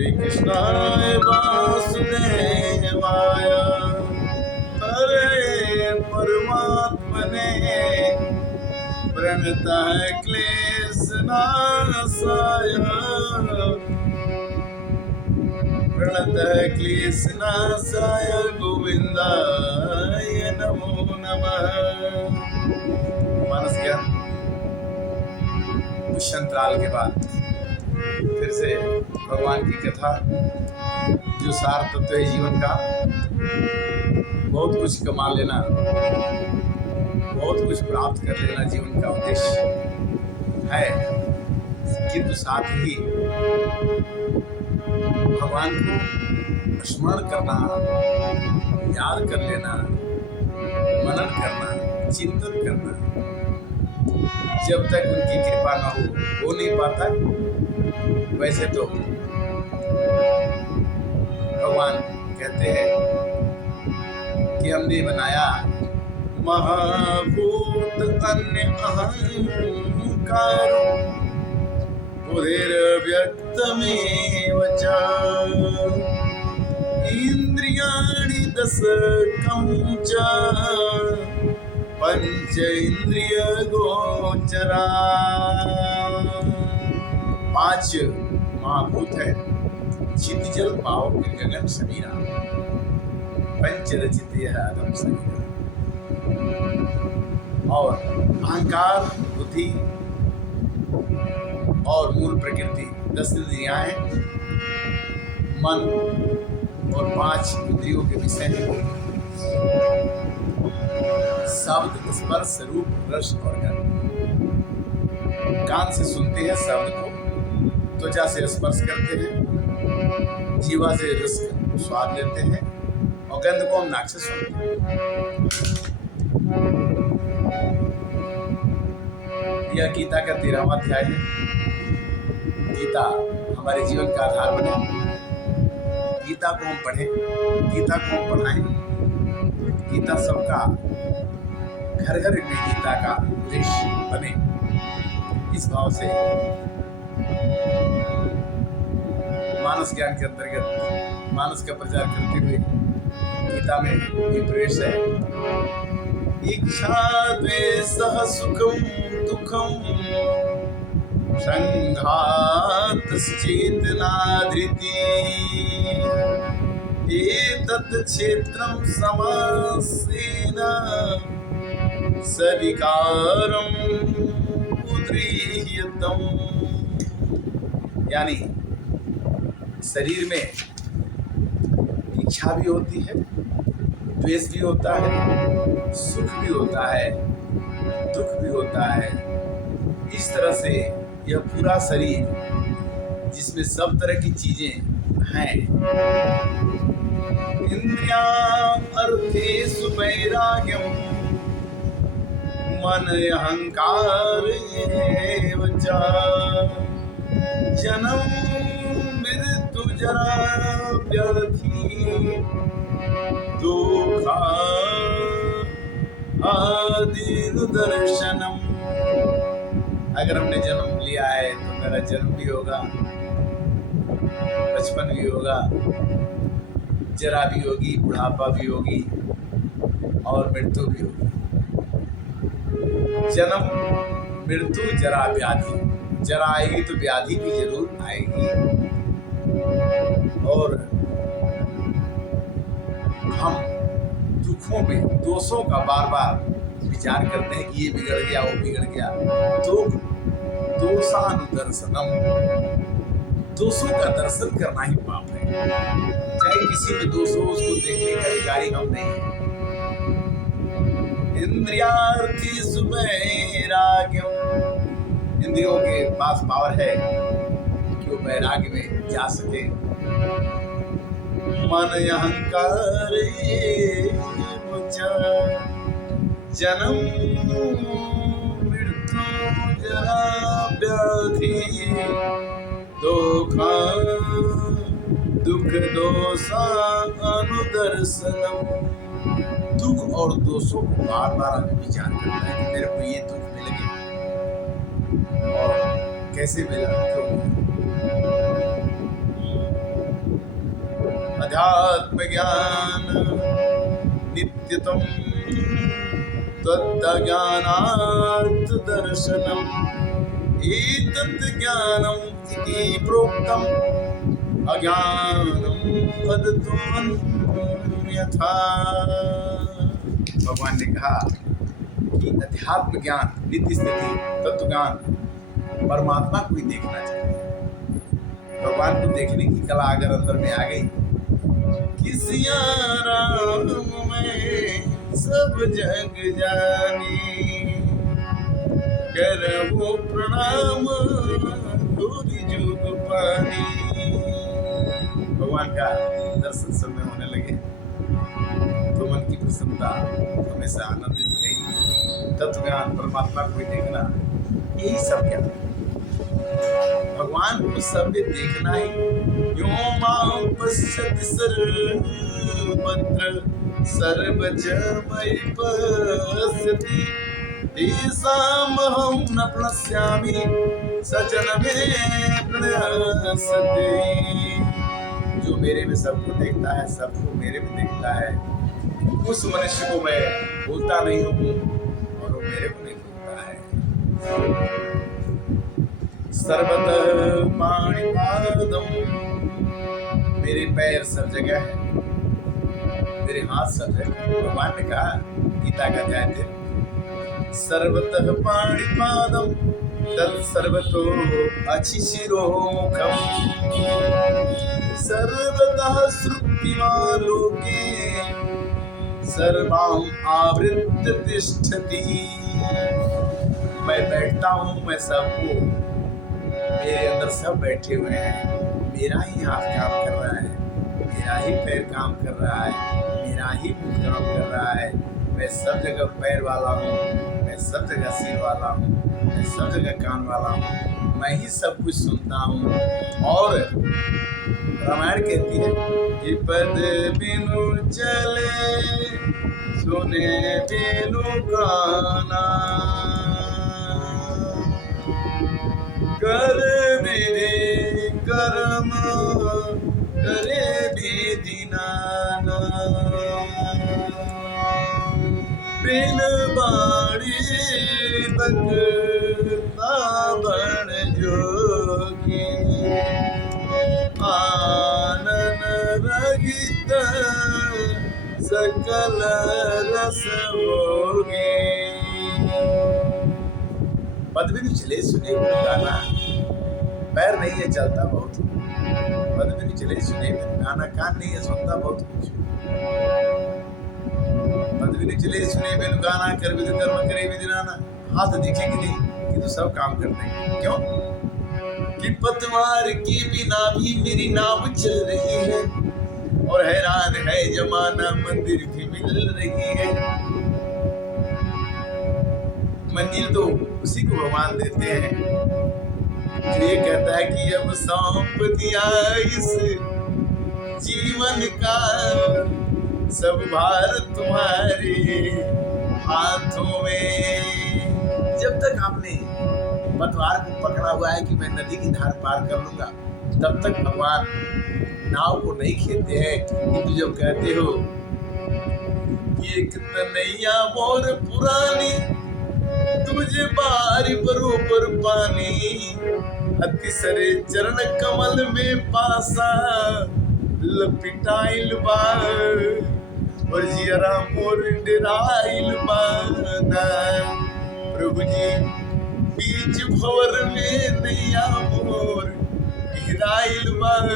कृष्णाय वासुदेवाय हरे परमात्मने प्रणतः क्लेशनाशाय गोविंदाय नमो नमः। मानस ज्ञान कुछ अंतराल के बाद फिर से भगवान की कथा, जो सार तत्व है जीवन का। बहुत कुछ कमा लेना, बहुत कुछ प्राप्त कर लेना जीवन का उद्देश्य है, किंतु साथ ही भगवान को स्मरण करना, याद कर लेना, मनन करना, चिंतन करना। जब तक उनकी कृपा न हो नहीं पाता। वैसे तो भगवान कहते हैं कि हमने बनाया महाभूत अन्य अहंकार बुद्धिर्व्यक्तमेव च इंद्रियाणि दशकं च पंच इंद्रिय गोचरा। 5 महाभूत है, चित जल पावक गगन समीरा, पंच रचित अदम समीरा। और अहंकार, बुद्धि और मूल प्रकृति 10 इंद्रियां हैं, मन और 5 इंद्रियों के विषय हैं। शब्द, स्पर्श, रूप, रस और गंध। कान से सुनते हैं शब्द को, त्वचा से स्पर्श करते हैं, जीवा से रस स्वाद लेते हैं और गंध को हम नाक से सुनते हैं। यह गीता का 13वां अध्याय है। गीता हमारे जीवन का आधार बने। गीता को हम पढ़ें, गीता को हम पढ़ाएं। गीता सबका, घर घर में गीता का उपदेश बने। इस भाव से मानस ज्ञान के अंतर्गत मानस का प्रचार करते हुए गीता में भी प्रवेश है। इच्छा द्वेषः सुखं दुःखं संघातश्चेतना धृतिः एतत् क्षेत्रं समासेन सविकारं उद्रीह्यतम्। यानी शरीर में इच्छा भी होती है, द्वेष भी होता है, सुख भी होता है, दुख भी होता है। इस तरह से यह पूरा शरीर, जिसमें सब तरह की चीजें हैं, इंद्रियां अर्थेषु वैराग्यम मन अहंकार एव च जन्म मृत्यु जरा व्याधि दुखा आदि दर्शनम। अगर हमने जन्म लिया है तो मेरा जन्म भी होगा, बचपन भी होगा, जरा भी होगी, बुढ़ापा भी होगी और मृत्यु भी होगी। जन्म, मृत्यु, जरा, व्याधि। जरा आएगी तो व्याधि भी जरूर आएगी। और हम दुखों में, दोषों का बार बार विचार करते हैं कि ये बिगड़ गया, वो बिगड़ गया। तो दोषानुदर्शनम, दोषों का दर्शन करना ही पाप है। चाहे किसी में दोष हो, उसको देखने का अधिकारी हम नहीं है। इंद्रियार्थी वैराग्यम, इंद्रियों के पास पावर है कि वो वैराग्य में जा सके। मन अहंकार जन्म मृत्यु जरा व्याधि दुख दोषा अनुदर्शनम। दुख और दोषों को बार बार विचार करता है कि मेरे को ये दुख मिल गया और कैसे मिला, क्यों मिला। अध्यात्म ज्ञान नित्यतम तद्ज्ञानार्थ दर्शनम एतत् ज्ञानम इति प्रोक्तम अज्ञानम वदतु अन्यथा। भगवान ने कहा कि अध्यात्म ज्ञान, नित्य स्थिति, तत्व ज्ञान, परमात्मा को ही देखना चाहिए। भगवान को देखने की कला अगर अंदर में आ गई, किसिया राम में सब जग जानी, करहु प्रणाम दूरी जुग पानी। भगवान का दर्शन समय होने लगे तो मन की प्रसन्नता हमेशा आनंदित रहेगी। तत्व ज्ञान, परमात्मा को देखना, यही सब क्या भगवान को सब देखना ही। यो मां पश्यति सर्वत्र सर्वजमयि पश्यति तेषामहं न प्रणश्यामि सजन में प्रणश्यति। जो मेरे में सबको देखता है, सबको मेरे में देखता है, उस मनुष्य को मैं भूलता नहीं हूँ और वो मेरे को नहीं भूलता है। सर्वतः पाणिपादम, मेरे पैर सब जगह है, मेरे हाथ सब जगह। भगवान ने कहा गीता का अध्याय 13, सर्वतः पाणिपादम तत्सर्वतो अचिशिरो मुखम सर्वतः श्रुतिमालोके सर्वां आवृत्य तिष्ठति। मैं बैठता हूँ, मैं सबको, मेरे अंदर सब बैठे हुए हैं, मेरा ही हाथ काम कर रहा है, मेरा ही पैर काम कर रहा है, मेरा ही मुंह काम कर रहा है। मैं सब जगह पैर वाला हूँ, मैं सब जगह सिर वाला हूँ, मैं सब जगह कान वाला हूँ, मैं ही सब कुछ सुनता हूँ। और रामायण कहती है कि पद बिनु चले सुने बिनु गाना, कर विधि कर्म करे विधि नाना, बिन बाणी बकता बन जोगी, आनन रहित सकल रस भोगी। पद बिनु चले सुने बिनु गाना, पैर नहीं है चलता बहुत, पद बिनु चले सुने बिनु गाना, कान नहीं है सुनता बहुत कुछ। पद बिनु चले सुने बिनु गाना, कर विधि कर्म करे विधि नाना। हाथ दिखेंगे नहीं कि तो सब काम करते हैं। क्यों? कि पतवार के बिना भी मेरी नाव चल रही है और हैरान है जमाना, मंदिर भी मिल रही है। मंजिल तो उसी को भगवान देते हैं जो ये कहता है कि अब सौंप दिया इस जीवन का सब भार तुम्हारे हाथों में। जब तक आपने पतवार को पकड़ा हुआ है कि मैं नदी की धार पार कर लूंगा, तब तक भगवान नाव को नहीं खेलते हैं। किंतु जब कहते हो कि एक तनैया मोर पुरानी तुझे बारी बरोबर पानी, अतिसरे चरण कमल में पासा लपिटाइल बार और जियरा मोर डराइल बाना। प्रभु जी बीच भवर में नैया मोर गिराइल बार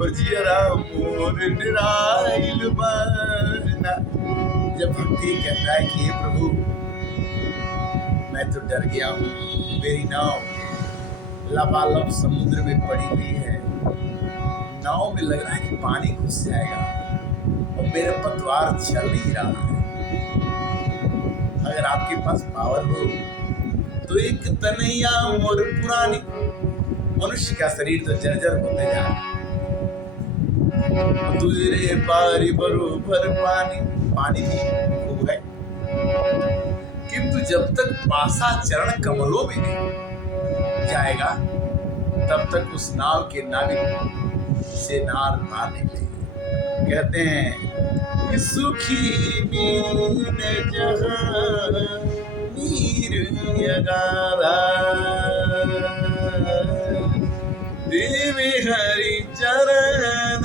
और जियरा मोर डराइल बाना। जब भक्ति कहता है कि हे प्रभु मैं तो डर गया हूँ, मेरी नाव लबालब समुद्र में पड़ी हुई है, नाव में लग रहा है कि पानी घुस जाएगा और मेरा पतवार चल नहीं रहा है। अगर आपके पास पावर हो तो एक तनैया मोर पुरानी, मनुष्य का शरीर तो जर्जर होते जा रहा, तुझे पारी बरोबर पानी, पानी भी खूब है, किंतु जब तक पासा चरण कमलों में नहीं जाएगा तब तक उस नाव के नाविक से नार पार निकले। कहते हैं कि सुखी मीन जहां नीर यगारा, देवी हरि चरण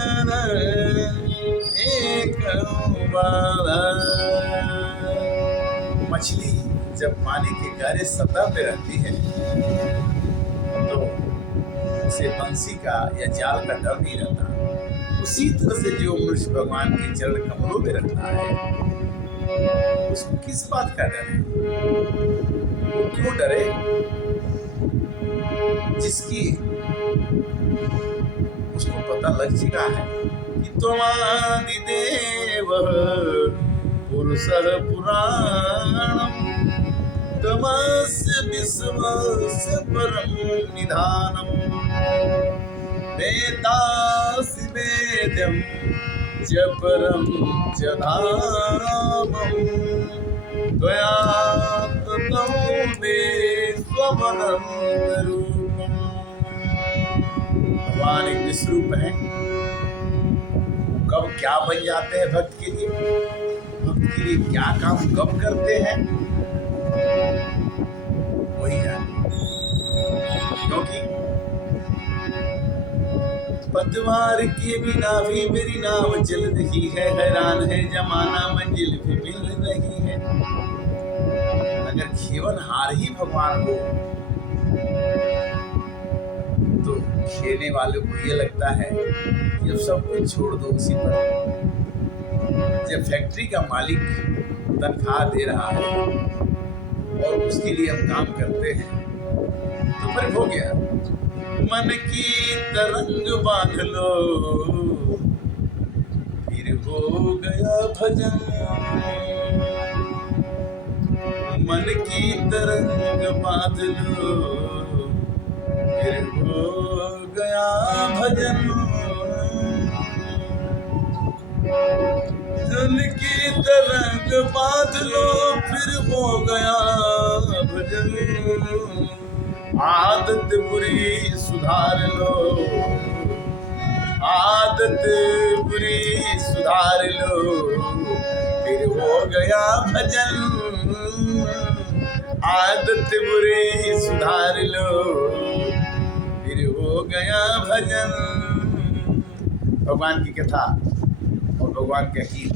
एक बारा। मछली जब पानी के गहरे सतह पे रहती है तो उसे बंसी का या जाल का डर नहीं रहता। उसी तरह से जो मनुष्य भगवान के चरण कमलों में रहता है उसको किस बात का डर है? वो क्यों डरे? जिसकी उसको पता लग चुका है कि त्वमादि देव पुरुषः पुराणम् तमस्य विश्वस्य परं निधानम् वेदासि वेद्यं च परं च धामम् त्वया ततं विश्वमनन्तरूपम्। भगवान एक विश्वरूप है। कब क्या बन जाते हैं भक्त के लिए, भक्त के लिए क्या काम कब करते हैं वही जाने। क्योंकि पतवार के बिना भी मेरी नाव चल रही है, हैरान है जमाना मंजिल भी मिल रही है। अगर जीवन हार ही भगवान हो तो खेलने वाले को ये लगता है कि अब सब कुछ छोड़ दो उसी पर। जब फैक्ट्री का मालिक तनख्वाह दे रहा है और उसके लिए हम काम करते हैं तो फिर हो गया। मन की तरंग बांध लो फिर हो गया भजन, मन की तरंग बांध लो फिर हो गया भजन। जल की तरंग बांध लो फिर हो गया भजन। आदत बुरी सुधार लो, आदत बुरी सुधार लो फिर हो गया भजन। आदत बुरी सुधार लो फिर हो गया भजन। भगवान की कथा और भगवान का गीत।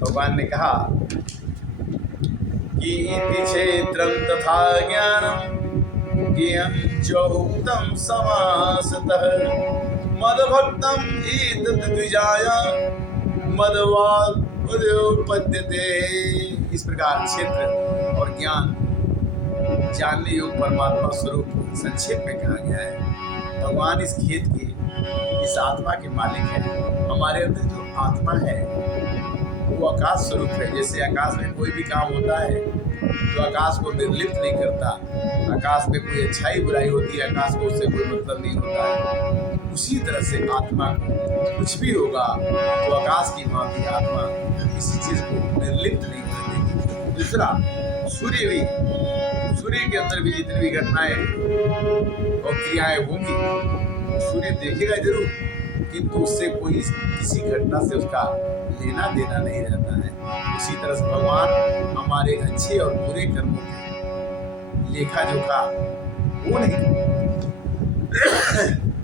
भगवान ने कहा कि इति क्षेत्रं तथा ज्ञानम् ज्ञेयं चोक्तं समासतः मद्भक्तं एतत् द्विजाय मद्वाक् उद्योपद्यते। इस प्रकार क्षेत्र और ज्ञान जानने योग्य परमात्मा स्वरूप संक्षेप में कहा गया है। भगवान इस खेत के, इस आत्मा के मालिक है। हमारे अंदर जो आत्मा है वो आकाश स्वरूप है। जैसे आकाश में कोई भी काम होता है तो आकाश को निर्लिप्त नहीं करता। आकाश में कोई अच्छाई बुराई होती है, आकाश को उससे कोई मतलब नहीं होता है। उसी तरह से आत्मा को कुछ भी होगा तो आकाश की भांति आत्मा किसी चीज को निर्लिप्त नहीं करेगी। दूसरा, सूर्य भी, सूर्य के अंदर भी जितनी भी घटनाएं और क्रियाएं होंगी सूर्य देखेगा जरूर, किंतु उससे कोई किसी घटना से उसका लेना देना नहीं रहता है। उसी तरह से भगवान हमारे अच्छे और बुरे कर्मों की लेखा जोखा वो नहीं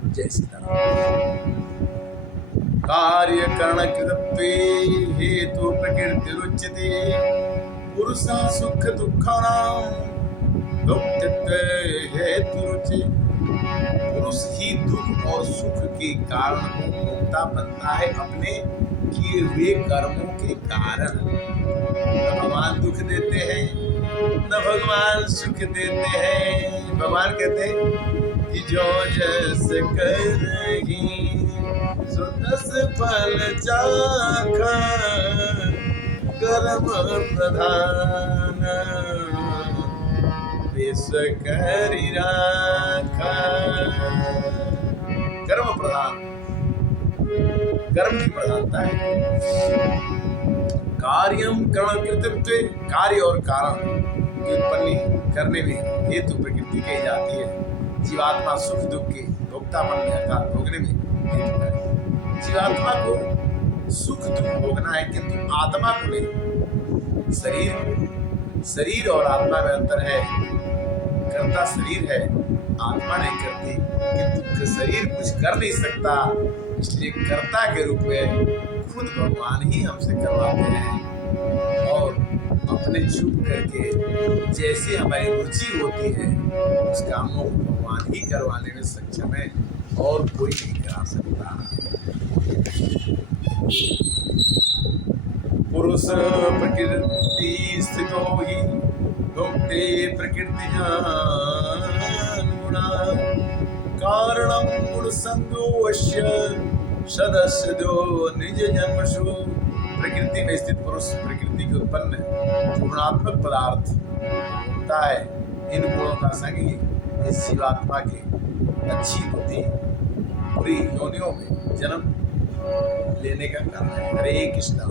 जय सीताराम। कार्य कर्ण कृतत्वे हेतु प्रकृति रुच्यते पुरुषा सुख दुःखानां भोक्तृत्वे हेतु रुचे। पुरुष ही दुख और सुख के कारण को भोक्ता बनता है अपने किए हुए कर्मों के कारण। न भगवान दुख देते हैं न भगवान सुख देते हैं। भगवान कहते हैं कि जो जैसे करेगी सो तस फल चाखा कर्म प्रधान विश्व करि राखा। कर्म प्रधान, कर्म की प्रधानता है। कार्यम कर्ण कृतत्वे, कार्य और कारण की उत्पत्ति करने में हेतु प्रकृति कही जाती है। जीवात्मा सुख दुख के जीवितापन में अर्थात भोगने में हेतु है। जीवात्मा को सुख दुख भोगना है, किंतु आत्मा को नहीं। शरीर और आत्मा में अंतर है। कर्ता शरीर है, आत्मा नहीं करती, किंतु शरीर कुछ कर नहीं सकता, इसलिए कर्ता के रूप में खुद भगवान ही हमसे करवाते हैं। और अपने छुप करके जैसे हमारी रुचि होती है उस कामों को भगवान ही करवाने में सक्षम है, और कोई नहीं करा सकता। पुरुष प्रकृति स्थितो ही भुक्ते प्रकृतिजानुगुणा कारणं गुणसंगोऽस्य सदस्य जो निज जन्मसु। प्रकृति में स्थित पुरुष प्रकृति के उत्पन्न गुणात्मक पदार्थ होता है। इन गुणों का संग ही इस जीवात्मा के अच्छी बुद्धि पूरी योनियों में जन्म लेने का कारण है। हरे कृष्णा।